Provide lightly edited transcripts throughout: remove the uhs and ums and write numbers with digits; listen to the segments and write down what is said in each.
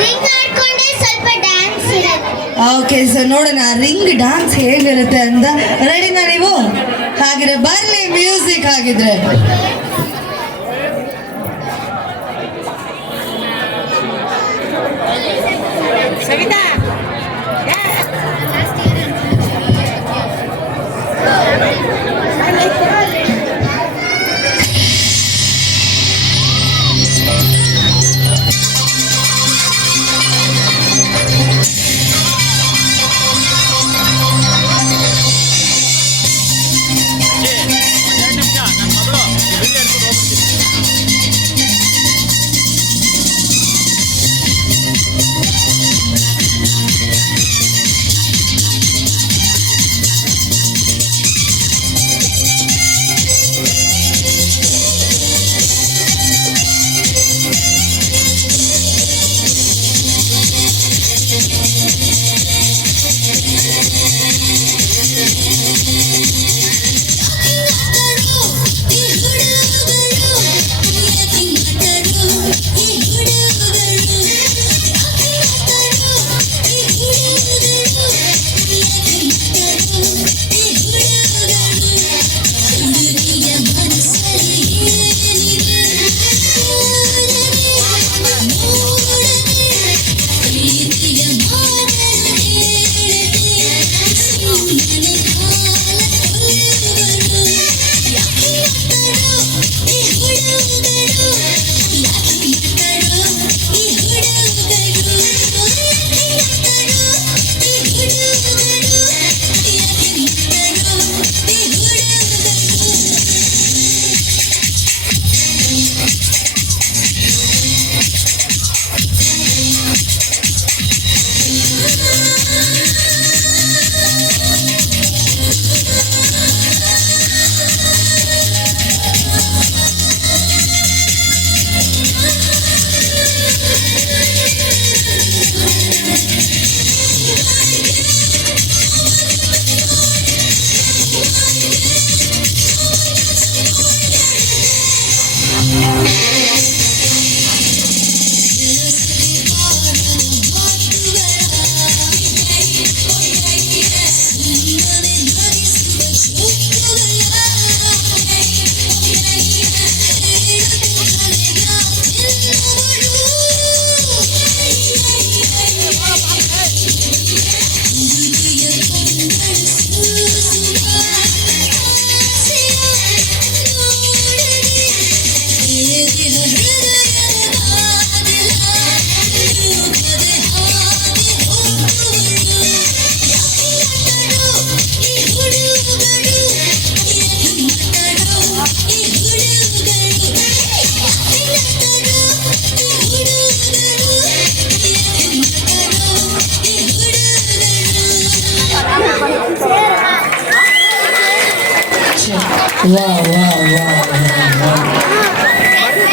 Ring ಆಡ್ಕೊಂಡೆ ಸ್ವಲ್ಪ dance ಇರುತ್ತೆ. Okay, so ನೋಡೋಣ ರಿಂಗ್ ಡ್ಯಾನ್ಸ್ ಹೇಗಿರುತ್ತೆ ಅಂತ. ರೆಡಿನಾ ನೀವು? ಹಾಗಿದ್ರೆ ಬರ್ಲಿ ಮ್ಯೂಸಿಕ್ ಆಗಿದ್ರೆ. ಸವಿತಾ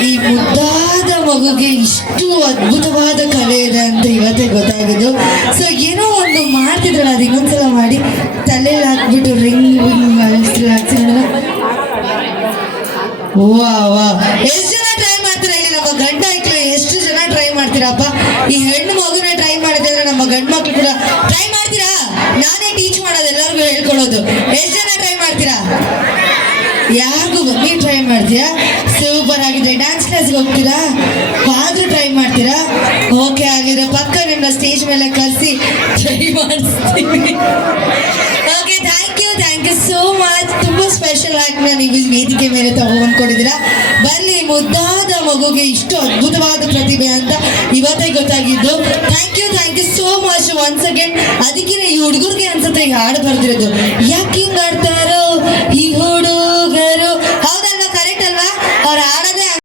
ಈ ಮುದ್ದಾದ ಮಗುಗೆ ಇಷ್ಟು ಅದ್ಭುತವಾದ ಕಲೆ ಇದೆ ಅಂತ ಇವತ್ತೇ ಗೊತ್ತಾಗಿದ್ದು. ಸೊ ಏನೋ ಒಂದು ಮಾಡ್ತಿದ್ರಲ್ಲ, ಅದು ಇನ್ನೊಂದ್ಸಲ ಮಾಡಿ ತಲೆಯಲ್ಲಿ ಹಾಕ್ಬಿಟ್ಟು ರಿಂಗ್ ವಾ. ಎಷ್ಟು ಜನ ಟ್ರೈ ಮಾಡ್ತೀರಾ? ಇಲ್ಲಿ ನಮ್ಮ ಗಂಡ ಐಕ್ಳು ಎಷ್ಟು ಜನ ಟ್ರೈ ಮಾಡ್ತೀರಪ್ಪ? ಈ ಹೆಣ್ಣು ಮಗುನ ಟ್ರೈ ಮಾಡಿದ್ರೆ ನಮ್ಮ ಗಂಡು ಮಕ್ಳು ಕೂಡ ಟ್ರೈ ಮಾಡ್ತೀರಾ? ನಾನೇ ಟೀಚ್ ಮಾಡೋದು, ಎಲ್ಲರಿಗೂ ಹೇಳ್ಕೊಡೋದು. ಎಷ್ಟು ಜನ ಟ್ರೈ ಮಾಡ್ತೀರಾ? ಯಾರಿಗೂ ನೀವು ಟ್ರೈ ಮಾಡ್ತೀರಾ? ಸೂಪರ್ ಆಗಿದೆ. ಡ್ಯಾನ್ಸ್ ಕ್ಲಾಸ್ಗೆ ಹೋಗ್ತೀರಾ? ಆದ್ರೂ ಟ್ರೈ ಮಾಡ್ತೀರಾ? ಓಕೆ, ಆಗಿದ್ರೆ ಪಕ್ಕ ನಿಮ್ಮ ಸ್ಟೇಜ್ ಮೇಲೆ ಕರೆಸಿ ಟ್ರೈ ಮಾಡಿಸ್ತೀವಿ. Okay, thank you so much. ತುಂಬಾ ಸ್ಪೆಷಲ್ ಆಗಿ ನೀವು ವೇದಿಕೆ ಮೇಲೆ ತಗೊಂಡ್ಕೊಂಡಿದ್ದೀರಾ. ಬನ್ನಿ, ಮುದ್ದಾದ ಮಗುಗೆ ಇಷ್ಟು ಅದ್ಭುತವಾದ ಪ್ರತಿಭೆ ಅಂತ ಇವತ್ತೇ ಗೊತ್ತಾಗಿದ್ದು. Thank you so much once again. ಅದಕ್ಕೆ ಈ ಹುಡುಗರಿಗೆ ಅನ್ಸುತ್ತೆ ಈ ಹಾಡು ಬರ್ದಿರೋದು. ಯಾಕೆ ಹಿಂಗ್ ಆಡ್ತಾರೆ